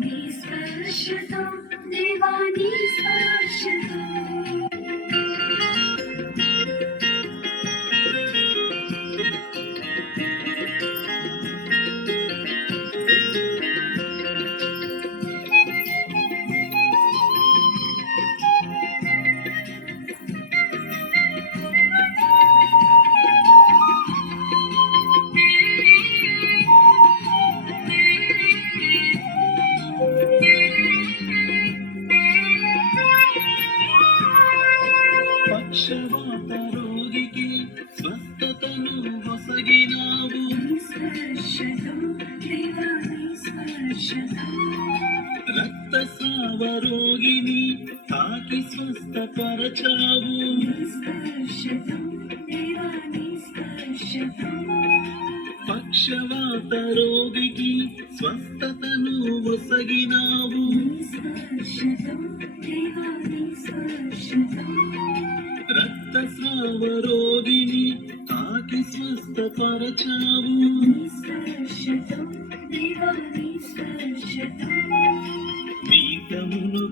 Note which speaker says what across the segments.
Speaker 1: నీ స్పర్శతో దేవా నీ
Speaker 2: రోగిని తాకి స్వస్థపరచావు. పక్షవాత రోగికి స్వస్థతను ఒసగినావు. రక్తస్రావ రోగిని తాకి స్వస్థపరచావు.
Speaker 1: నీ స్పర్శతో దేవా స్పర్శతో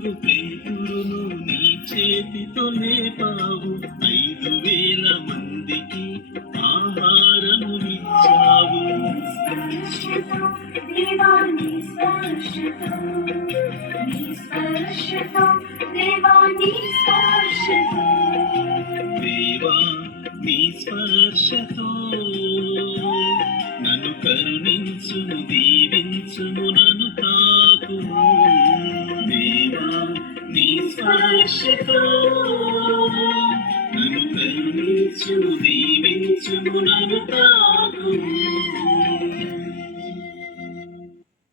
Speaker 2: నీతమునుగు పేతురును నీ చేతితో లేపావు ఐదు వేల మందికి ఆహారమునిచ్చావు
Speaker 1: స్పర్శతో దేవా నీ స్పర్శతో నీ
Speaker 2: నన్ను కరుణించుము దీవించుము నన్ను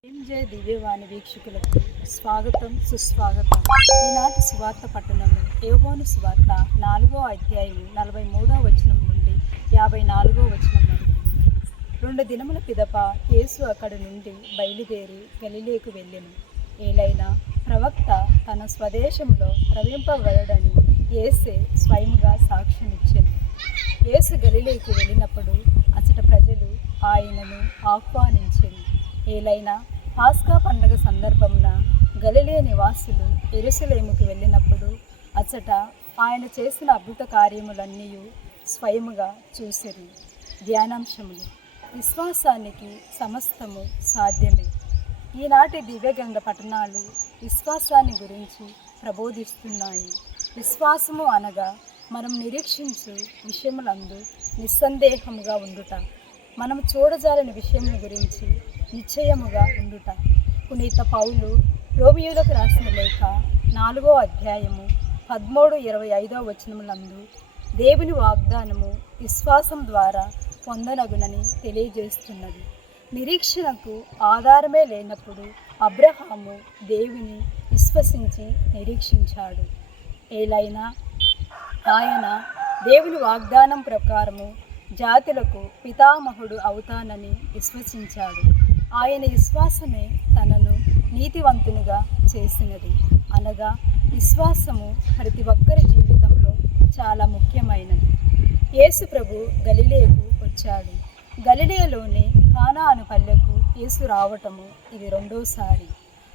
Speaker 3: ఎంజే దివ్యవాణి వీక్షకులకు స్వాగతం సుస్వాగతం. ఈనాటి సువార్త పట్టణము యోగోను సువార్త నాలుగో అధ్యాయం నలభై మూడో వచనం నుండి యాభై నాలుగో వచనం వరకు. రెండు దినముల పిదప యేసు అక్కడి నుండి బయలుదేరి గలిలేకు వెళ్ళెను. ఏలైనా ప్రవక్త తన స్వదేశంలో ప్రవింపబడని ఏసే స్వయముగా సాక్ష్యమిచ్చింది ఏసు గలిలోకి వెళ్ళినప్పుడు అచట ప్రజలు ఆయనను ఆహ్వానించింది ఏలైనా పాస్కా పండగ సందర్భమున గలిలే నివాసులు ఎరుసలేముకి వెళ్ళినప్పుడు అచట ఆయన చేసిన అద్భుత కార్యములన్నీ స్వయముగా చూసిరి. ధ్యానాంశములు. విశ్వాసానికి సమస్తము సాధ్యమే. ఈనాటి దివ్యగంగ పట్టణాలు విశ్వాసాన్ని గురించి ప్రబోధిస్తున్నాయి. విశ్వాసము అనగా మనం నిరీక్షించు విషయములందు నిస్సందేహముగా ఉండుట. మనం చూడజాలని విషయముల గురించి నిశ్చయముగా ఉండుట. పునీత పౌలు రోమియోలకు రాసిన లేఖ నాలుగో అధ్యాయము పదమూడు ఇరవై ఐదో వచనములందు దేవుని వాగ్దానము విశ్వాసం ద్వారా పొందనగునని తెలియజేస్తున్నది. నిరీక్షణకు ఆధారమే లేనప్పుడు అబ్రహాము దేవుని విశ్వసించి నిరీక్షించాడు. ఏలైనా ఆయన దేవుని వాగ్దానం ప్రకారము జాతులకు పితామహుడు అవుతానని విశ్వసించాడు. ఆయన విశ్వాసమే తనను నీతివంతునిగా చేసినది. అనగా విశ్వాసము ప్రతి ఒక్కరి జీవితంలో చాలా ముఖ్యమైనది. యేసు ప్రభు గలిలేకు వచ్చాడు. గలిలేలోని కానాను పల్లెకు యేసు రావటము ఇది రెండోసారి.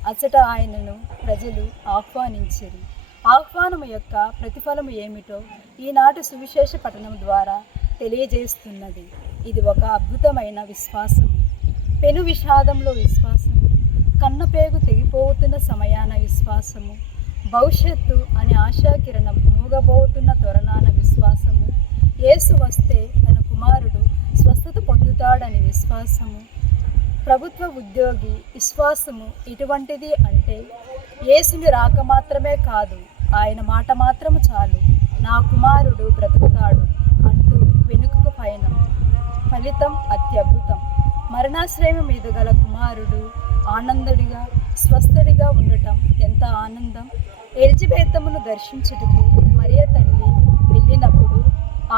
Speaker 3: అచ్చట ఆయనను ప్రజలు ఆహ్వానించారు. ఆహ్వానము యొక్క ప్రతిఫలము ఏమిటో ఈనాటి సువిశేష పఠనం ద్వారా తెలియజేస్తున్నది. ఇది ఒక అద్భుతమైన విశ్వాసము. పెను విషాదంలో విశ్వాసము. కన్నపేగు తెగిపోతున్న సమయాన విశ్వాసము. భవిష్యత్తు అనే ఆశాకిరణం మూగబోతున్న త్వరణాన విశ్వాసము. ఏసు వస్తు విశ్వాసము. ప్రభుత్వ ఉద్యోగి విశ్వాసము ఇటువంటిది అంటే యేసుని రాక మాత్రమే కాదు ఆయన మాట మాత్రము చాలు నా కుమారుడు బ్రతుకుతాడు అంటూ వెనుకకు పయనం. ఫలితం అత్యద్భుతం. మరణాశ్రయం మీద గల కుమారుడు ఆనందుడిగా స్వస్థడిగా ఉండటం ఎంత ఆనందం! ఎలిజబెతమును దర్శించుటకు మరియ తల్లి వెళ్ళినప్పుడు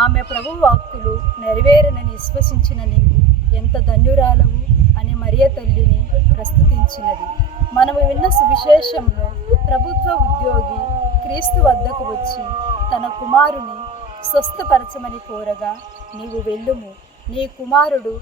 Speaker 3: ఆమె ప్రభు వాక్కులు నెరవేరనని విశ్వసించిన నీవు ఎంత ధన్యురాలవు అని మరియ తల్లిని ప్రస్తుతించినది. మనము విన్న సువిశేషంలో ప్రభుత్వ ఉద్యోగి క్రీస్తు వద్దకు వచ్చి తన కుమారుని స్వస్థపరచమని కోరగా నీవు వెళ్ళుము నీ కుమారుడు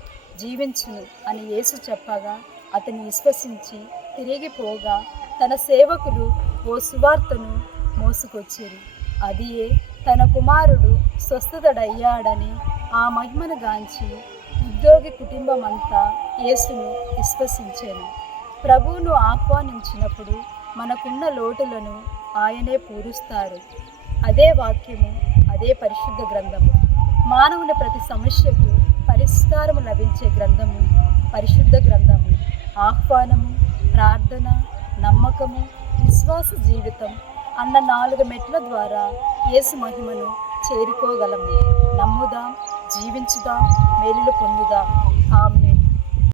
Speaker 3: జీవించును అని యేసు చెప్పగా అతని విశ్వసించి తిరిగి పోగా తన సేవకులు ఓ సువార్తను మోసుకొచ్చిరి. అదియే తన కుమారుడు స్వస్థతడయ్యాడని ఆ మహిమను గాంచి ఉద్యోగి కుటుంబం అంతా యేసును విశ్వసించాను. ప్రభువును ఆహ్వానించినప్పుడు మనకున్న లోటులను ఆయనే పూరుస్తారు. అదే వాక్యము అదే పరిశుద్ధ గ్రంథము. మానవుని ప్రతి సమస్యకు పరిష్కారము లభించే గ్రంథము పరిశుద్ధ గ్రంథము. ఆహ్వానము ప్రార్థన నమ్మకము విశ్వాస జీవితం అన్న నాలుగు మెట్ల ద్వారా యేసు మహిమను చేరుకోగలము. నమ్ముదాం. జీవించుదాం మేలులు పొందుదాం. ఆమె